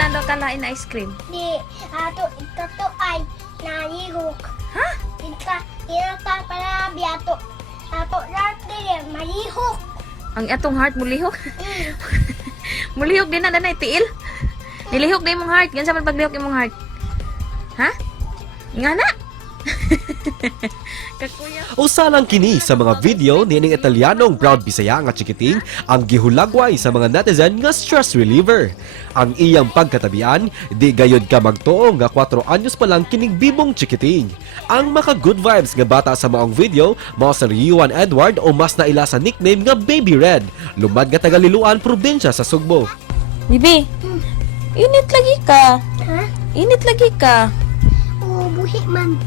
Gitan daw kalain na ice cream. Di, ito to ay nalihok. Ha? Ito para biyato. Ato lahat din, malihok. Ang atong heart mulihok. Mulihok din na danay tiil. Nilihok na imong heart. Gansa man paglihok imong heart. Ha? Nga na. Kakuya. Usalang kini sa mga video ni ning Italianong proud Bisaya nga chikiting ang gihulagway sa mga netizen nga stress reliever. Ang iyang pagkatabian, di gayod ka magtuo nga 4 anyos pa lang kining bibong chikiting. Ang maka good vibes nga bata sa maong video, mao si Yuan Edward o mas naila sa nickname nga Baby Red, lumad nga tagaliluan probinsya sa Sugbo. Bibi, init lagi ka. Ha? Init lagi ka. Oo, buhi man.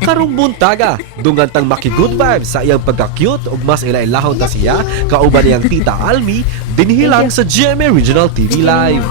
Karong buntaga, dungantang maki-good vibes sa iyang pagka-cute ug mas ilailahon na siya kauban niyang tita Almi dinhilang sa GMA Regional TV Live.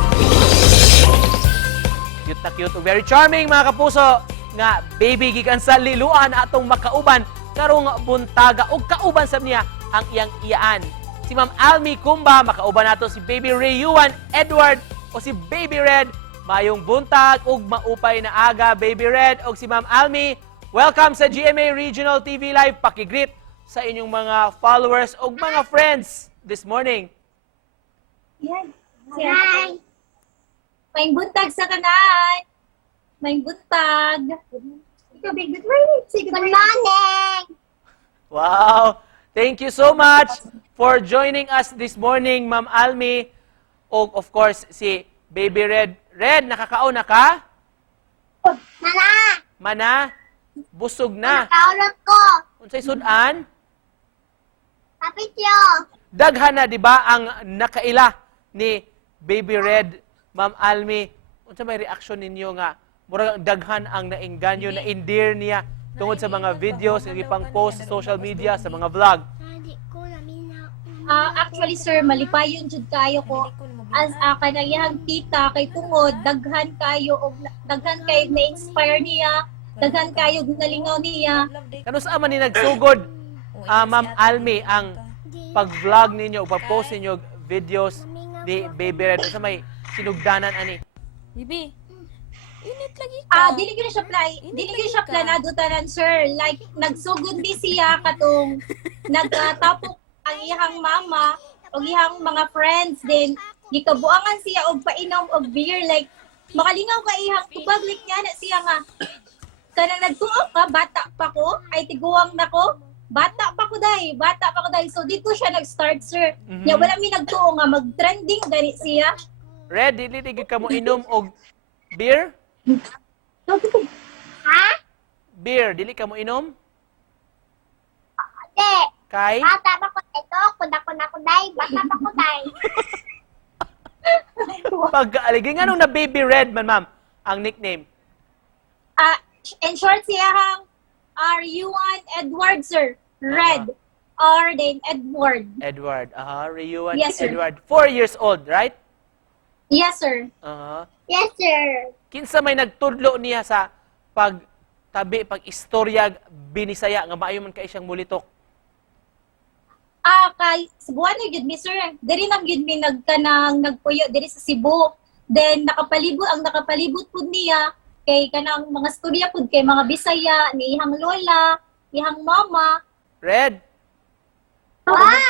Cute na cute ug very charming mga kapuso nga baby gikan sa liluan atong makauban karong buntaga ug kauban sab niya ang iyang iyaan. Si Ma'am Almi Kumba makauban nato si Baby Rayuan Edward o si Baby Red. Mayong buntag ug maupay na aga Baby Red og si Ma'am Almi. Welcome sa GMA Regional TV Live. Pakigreet sa inyong mga followers o mga friends this morning. Yan. Hi. May buntag sa kanan. May buntag. Ikaw, big good morning. Say Good morning. Wow! Thank you so much for joining us this morning, Ma'am Almi. O of course, si Baby Red. Red, nakakauna ka? Nala, Mana? Busog na. nakaulot ko. Unsay sudan? Kapityo. Daghan na, di ba, ang nakaila ni Baby Red, Ma'am Almi. Unsa may reaction ninyo nga? Murag daghan ang nainganyo, na-endear niya tungod sa mga videos, nga pang post sa social media, sa mga vlog. Hindi ko naminaw. Actually, sir, malipayon jud kayo ko. As kanayang tita kay tungod, daghan kayo og daghan kayo na-inspire niya, daghan kayo nalingaw niya. Kano sa man ni nagsugod, Ma'am Almi, ang pag-vlog ninyo, pag-post ninyo videos ni Baby Red, sa may sinugdanan ani? Bibi, init lagi ka. Dili gyud siya dili gyud siya planado tanan, sir. Like nagsugod ni siya katong nagtapok ang iyang mama og iyang mga friends din gikabuangan siya og painom og beer, like makalingaw ka iyang tubag, like niya na siya nga kanang nagtuo ka bata pa ko ay tiguang nako bata pa ko day so dito siya nag-start, sir. Ya wala mi nagtuo nga mag-trending gani siya. Red, dili tigid ka mo inom og beer? Ha? Beer, dili ka mo inom? Hindi. Kay? Bata pa ko ito. Kuda ko day. Bata pa ko day. Pag-aligi, nga nung na Baby Red man, ma'am, ang nickname? In short siya hang Yuan Edward, sir. Red. Or then Edward. Edward. Rayuan Yes, sir. Edward. 4 years old, right? Yes, sir. Yes, sir. Kinsa may nagtudlo niya sa pagtabi, pag-istorya, binisaya, nga maayo man kay siyang mulitok? Kay Cebuano gyud mi, sir. Diri nang gyud mi nagpuyo diri sa Cebu. Then nakapalibot pud niya kay kanang mga storya pud kay mga Bisaya ni ihang lola, ihang mama. Red,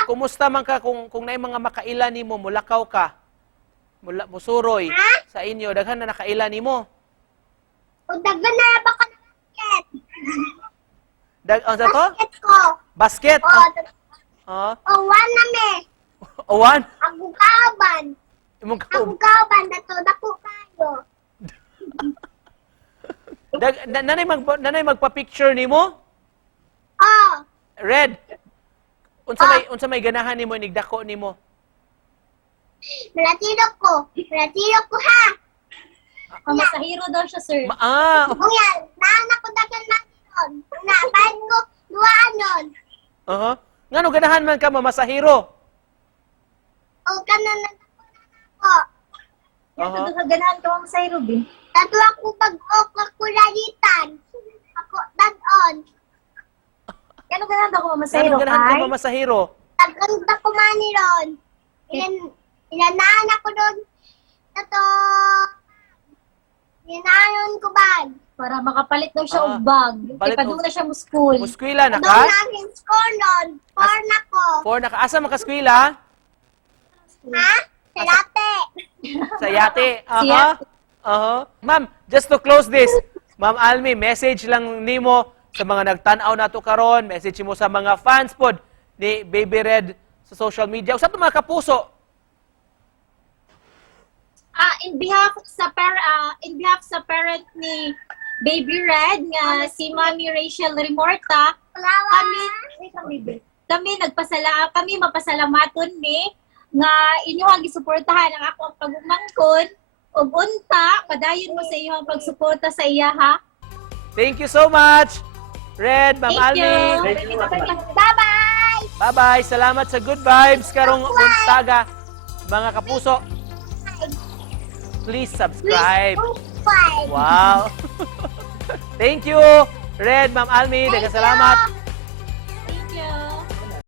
kumusta man ka kung naay mga makaila nimo, mulakaw ka? Musuroy sa inyo, daghan na nakaila nimo. Udagan na ba ka ng basket? Ano sa to? Basket ko. Basket? One na me. Owan? Agugaban. Imong kaub. Agugaban. Dako kayo. Nanay magpa-picture nimo? Oh. Red, unsa may ganahan nimo inigdako nimo? Malatiro ko ha. Masahiro daw siya, sir. Kuya, naanak ko dagan na yun. Bayan ko, duwaan yun. Ngano ganahan man ka mamasahiro? O kanan na ako. Ito ka ganahan ka mo masahiro, bin. Tato ako pag-okakulayitan. Ako, dadon. Ano ganahan ako Ngano masahiro, ganahan ka ay? mamasahiro? Taganda ko mani ron. Inanaan ako doon. Ito. Ginayon ko bag. Para makapalit daw siya Ah, og bag. palit Kaya og- padung na siya mo school. Muskwila na Doon ka? namin score nun. 4 na ko. 4 na ka. Asa makaskwila? Ha? Sa latte. Sa yate. Sa Aha. yate. Aha. Ma'am, just to close this, Ma'am Almi, message lang nimo sa mga nagtanaw nato karon, message mo sa mga fans pod ni Baby Red sa social media. Usa to mga kapuso. In behalf sa parent ni Baby Red nga si Mami Rachel Remorta, kami mapasalamaton ni nga inyong gisuportahan ang ako ang pagumangkon ug unta padayon mo sa inyong pagsuporta sa iya ha. Thank you so much. Red, Ma'am Thank Almi. you. Bye-bye. Bye-bye. Salamat sa good vibes karong buntaga. Mga kapuso, please subscribe. Bye. Wow. Thank you, Red, Ma'am Almi. Daghang salamat.